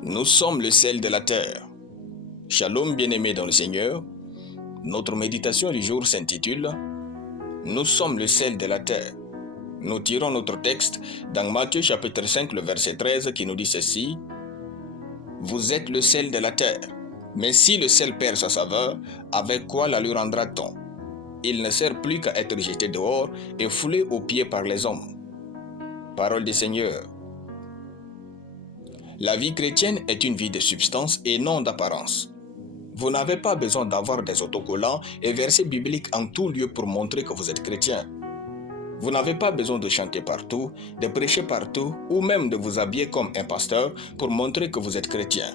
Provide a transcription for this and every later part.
Nous sommes le sel de la terre. Shalom bien-aimés dans le Seigneur. Notre méditation du jour s'intitule « Nous sommes le sel de la terre ». Nous tirons notre texte dans Matthieu chapitre 5, le verset 13 qui nous dit ceci « Vous êtes le sel de la terre, mais si le sel perd sa saveur, avec quoi la lui rendra-t-on? Il ne sert plus qu'à être jeté dehors et foulé aux pieds par les hommes. » Parole du Seigneur. La vie chrétienne est une vie de substance et non d'apparence. Vous n'avez pas besoin d'avoir des autocollants et versets bibliques en tout lieu pour montrer que vous êtes chrétien. Vous n'avez pas besoin de chanter partout, de prêcher partout ou même de vous habiller comme un pasteur pour montrer que vous êtes chrétien.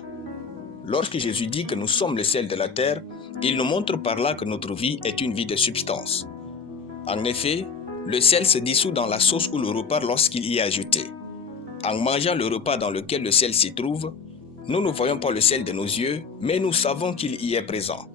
Lorsque Jésus dit que nous sommes le sel de la terre, il nous montre par là que notre vie est une vie de substance. En effet, le sel se dissout dans la sauce ou le repas lorsqu'il y est ajouté. En mangeant le repas dans lequel le sel s'y trouve, nous ne voyons pas le sel de nos yeux, mais nous savons qu'il y est présent.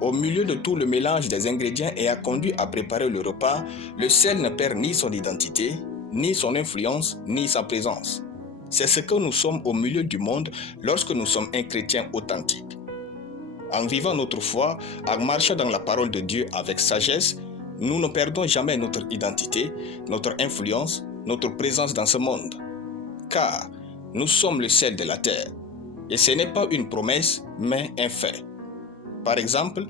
Au milieu de tout le mélange des ingrédients ayant conduit à préparer le repas, le sel ne perd ni son identité, ni son influence, ni sa présence. C'est ce que nous sommes au milieu du monde lorsque nous sommes un chrétien authentique. En vivant notre foi, en marchant dans la parole de Dieu avec sagesse, nous ne perdons jamais notre identité, notre influence, notre présence dans ce monde. Car nous sommes le sel de la terre. Et ce n'est pas une promesse, mais un fait. Par exemple,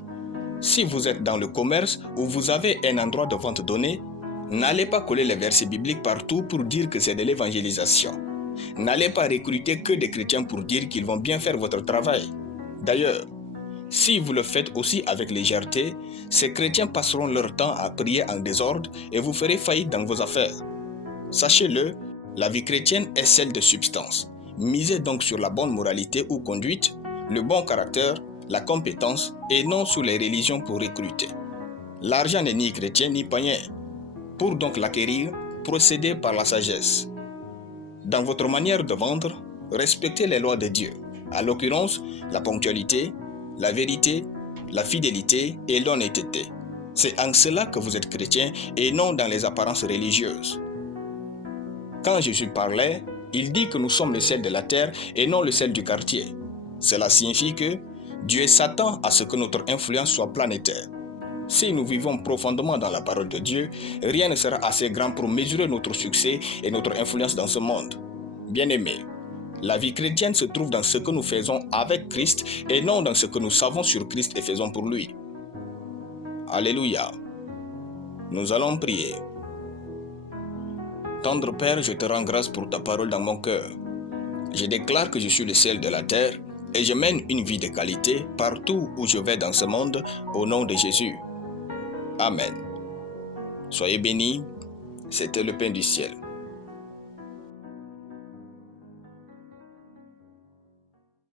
si vous êtes dans le commerce ou vous avez un endroit de vente donné, n'allez pas coller les versets bibliques partout pour dire que c'est de l'évangélisation. N'allez pas recruter que des chrétiens pour dire qu'ils vont bien faire votre travail. D'ailleurs, si vous le faites aussi avec légèreté, ces chrétiens passeront leur temps à prier en désordre et vous ferez faillite dans vos affaires. Sachez-le, la vie chrétienne est celle de substance. Misez donc sur la bonne moralité ou conduite, le bon caractère, la compétence et non sur les religions pour recruter. L'argent n'est ni chrétien ni païen. Pour donc l'acquérir, procédez par la sagesse. Dans votre manière de vendre, respectez les lois de Dieu, à l'occurrence la ponctualité, la vérité, la fidélité et l'honnêteté. C'est en cela que vous êtes chrétien et non dans les apparences religieuses. Quand Jésus parlait, il dit que nous sommes le sel de la terre et non le sel du quartier. Cela signifie que Dieu s'attend à ce que notre influence soit planétaire. Si nous vivons profondément dans la parole de Dieu, rien ne sera assez grand pour mesurer notre succès et notre influence dans ce monde. Bien-aimés, la vie chrétienne se trouve dans ce que nous faisons avec Christ et non dans ce que nous savons sur Christ et faisons pour lui. Alléluia. Nous allons prier. Tendre Père, je te rends grâce pour ta parole dans mon cœur. Je déclare que je suis le sel de la terre et je mène une vie de qualité partout où je vais dans ce monde au nom de Jésus. Amen. Soyez bénis, c'était le pain du ciel.